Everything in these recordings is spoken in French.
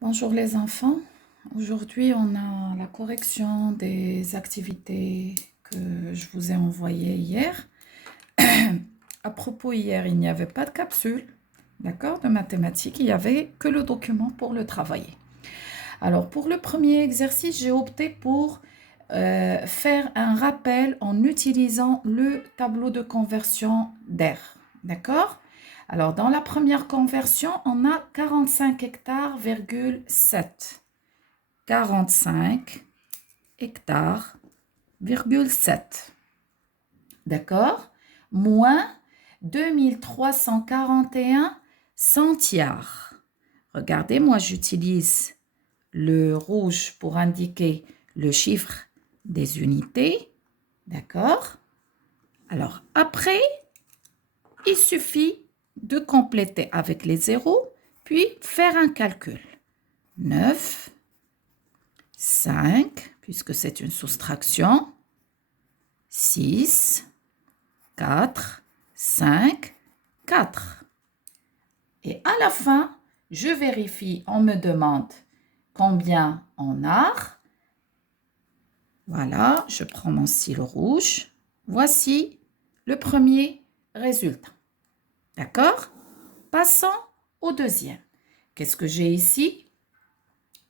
Bonjour les enfants. Aujourd'hui, on a la correction des activités que je vous ai envoyées hier. À propos, hier, il n'y avait pas de capsule, d'accord, de mathématiques. Il n'y avait que le document pour le travailler. Alors, pour le premier exercice, j'ai opté pour faire un rappel en utilisant le tableau de conversion d'air, d'accord? Alors, dans la première conversion, on a 45 hectares,7. 45 hectares,7. D'accord? Moins 2341 centiares. Regardez, moi j'utilise le rouge pour indiquer le chiffre des unités. D'accord? Alors après, il suffit de compléter avec les zéros, puis faire un calcul. 9, 5, puisque c'est une soustraction. 6, 4, 5, 4. Et à la fin, je vérifie, on me demande combien on a. Voilà, je prends mon stylo rouge. Voici le premier résultat. D'accord? Passons au deuxième. Qu'est-ce que j'ai ici?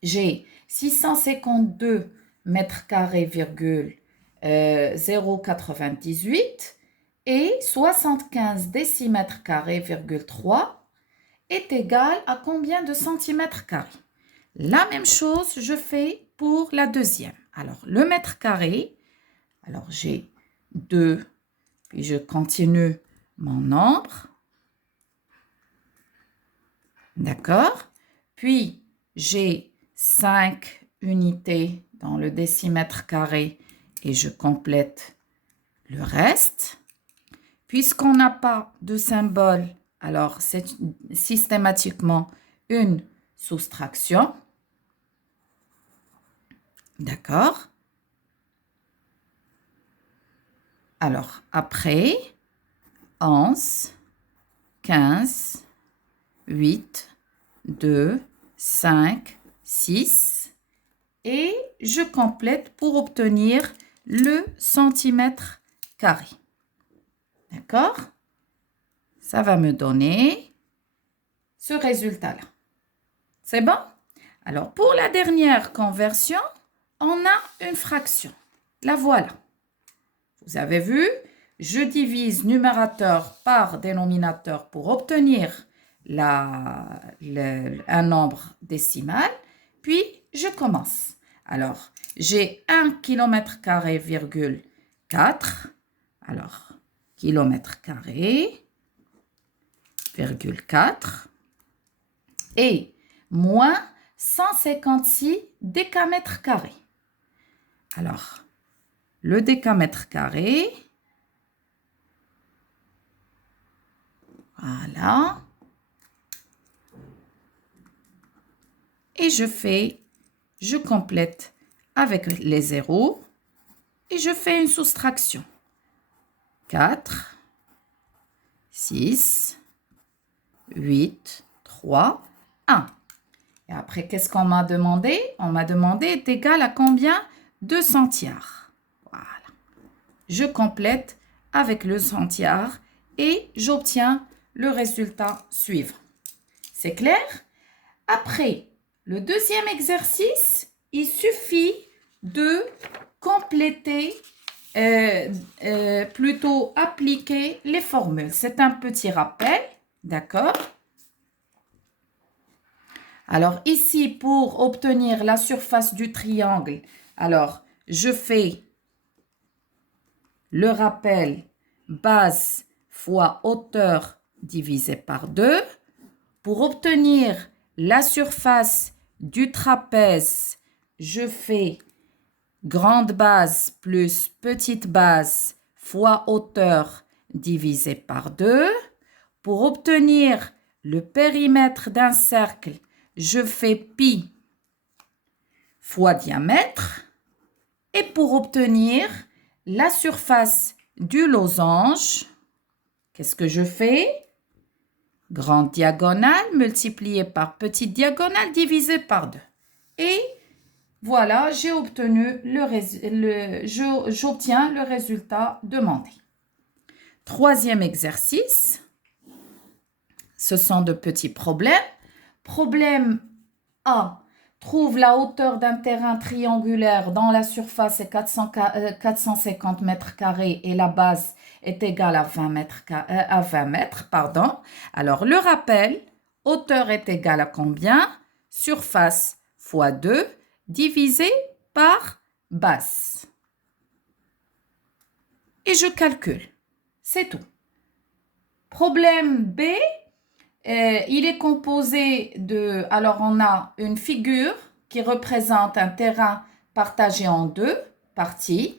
J'ai 652 mètres carrés, 0,98 et 75 décimètres carrés, 3 est égal à combien de centimètres carrés? La même chose, je fais pour la deuxième. Alors, le mètre carré, alors j'ai 2, puis je continue mon nombre. D'accord? Puis, j'ai 5 unités dans le décimètre carré et je complète le reste. Puisqu'on n'a pas de symbole, alors c'est systématiquement une soustraction. D'accord? Alors, après, 11, 15, 8, 2, 5, 6. Et je complète pour obtenir le centimètre carré. D'accord? Ça va me donner ce résultat-là. C'est bon? Alors, pour la dernière conversion, on a une fraction. La voilà. Vous avez vu, je divise numérateur par dénominateur pour obtenir un nombre décimal, puis je commence. Alors, j'ai 1 km carré, 4. Alors, kilomètre carré, 4. Et moins 156 décamètres carrés. Alors, le décamètre carré, voilà. Et je complète avec les zéros et je fais une soustraction. 4, 6, 8, 3, 1. Et après, qu'est-ce qu'on m'a demandé? On m'a demandé est égal à combien? 2 centiares. Voilà. Je complète avec le centiare et j'obtiens le résultat suivant. C'est clair? Après le deuxième exercice, il suffit de compléter, plutôt appliquer les formules. C'est un petit rappel, d'accord? Alors ici, pour obtenir la surface du triangle, alors je fais le rappel base fois hauteur divisé par 2. Pour obtenir la surface du trapèze, je fais grande base plus petite base fois hauteur divisé par 2. Pour obtenir le périmètre d'un cercle, je fais pi fois diamètre. Et pour obtenir la surface du losange, qu'est-ce que je fais? grande diagonale multipliée par petite diagonale divisée par 2. Et voilà, j'obtiens le résultat demandé. Troisième exercice, ce sont de petits problèmes. Problème A, trouve la hauteur d'un terrain triangulaire dont la surface est 450 mètres carrés et la base est égale à 20 mètres. Alors, le rappel, hauteur est égale à combien? Surface fois 2 divisé par base. Et je calcule. C'est tout. Problème B, il est composé de... Alors, on a une figure qui représente un terrain partagé en 2 parties.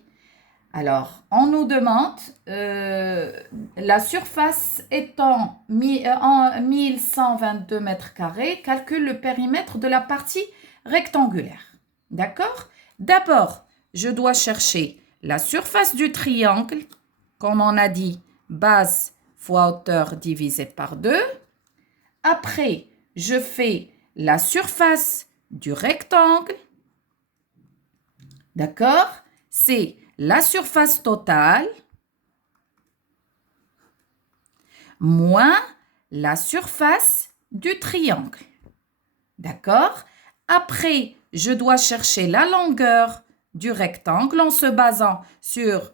Alors, on nous demande, la surface étant 1122 mètres carrés, calcule le périmètre de la partie rectangulaire. D'accord? D'abord, je dois chercher la surface du triangle, comme on a dit, base fois hauteur divisé par 2. Après, je fais la surface du rectangle. D'accord? C'est la surface totale moins la surface du triangle. D'accord? Après, je dois chercher la longueur du rectangle en se basant sur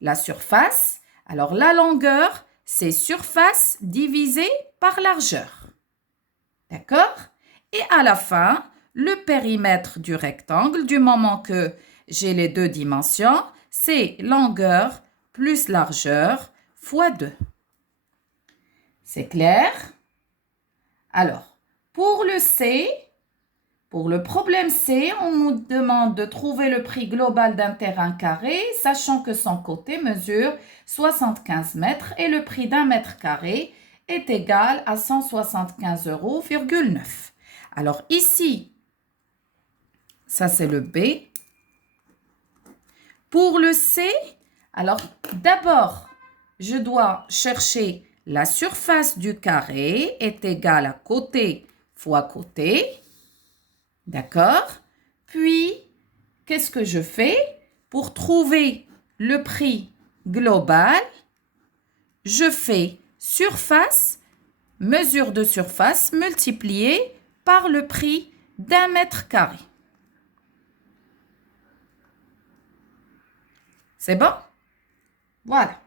la surface. Alors, la longueur, c'est surface divisée par largeur. D'accord? Et à la fin, le périmètre du rectangle, du moment que j'ai les deux dimensions, c'est longueur plus largeur fois 2. C'est clair? Alors, pour le problème C, on nous demande de trouver le prix global d'un terrain carré, sachant que son côté mesure 75 mètres et le prix d'un mètre carré est égal à 175,9 €. Alors ici, ça c'est le B. Pour le C, alors d'abord, je dois chercher la surface du carré est égale à côté fois côté. D'accord? Puis, qu'est-ce que je fais? Pour trouver le prix global, je fais surface, mesure de surface multipliée par le prix d'un mètre carré. C'est bon? Voilà.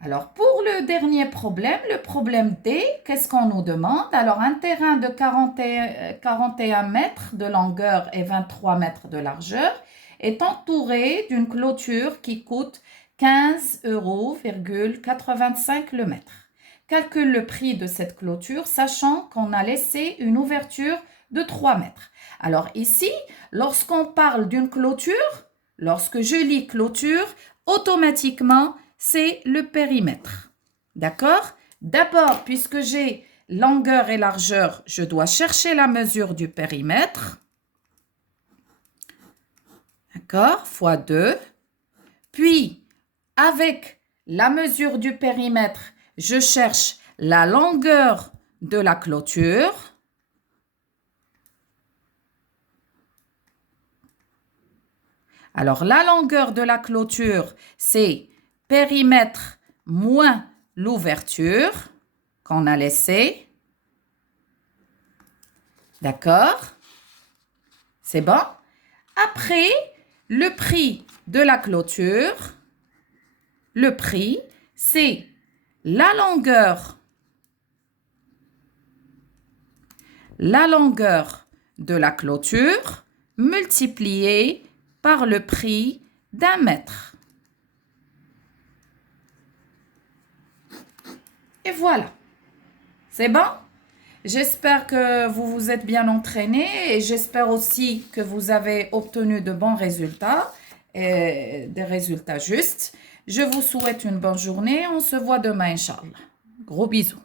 Alors, pour le dernier problème, le problème D, qu'est-ce qu'on nous demande? Alors, un terrain de 41 mètres de longueur et 23 mètres de largeur est entouré d'une clôture qui coûte 15,85 € le mètre. Calcule le prix de cette clôture, sachant qu'on a laissé une ouverture de 3 mètres. Alors ici, lorsqu'on parle d'une clôture, lorsque je lis clôture, automatiquement, c'est le périmètre. D'accord? D'abord, puisque j'ai longueur et largeur, je dois chercher la mesure du périmètre. D'accord? Fois 2. Puis, avec la mesure du périmètre, je cherche la longueur de la clôture. Alors, la longueur de la clôture, c'est périmètre moins l'ouverture qu'on a laissée. D'accord? C'est bon? Après, le prix de la clôture, le prix, c'est la longueur de la clôture multipliée par le prix d'un mètre. Et voilà. C'est bon? J'espère que vous vous êtes bien entraînés et j'espère aussi que vous avez obtenu de bons résultats et des résultats justes. Je vous souhaite une bonne journée. On se voit demain, Inch'Allah. Gros bisous.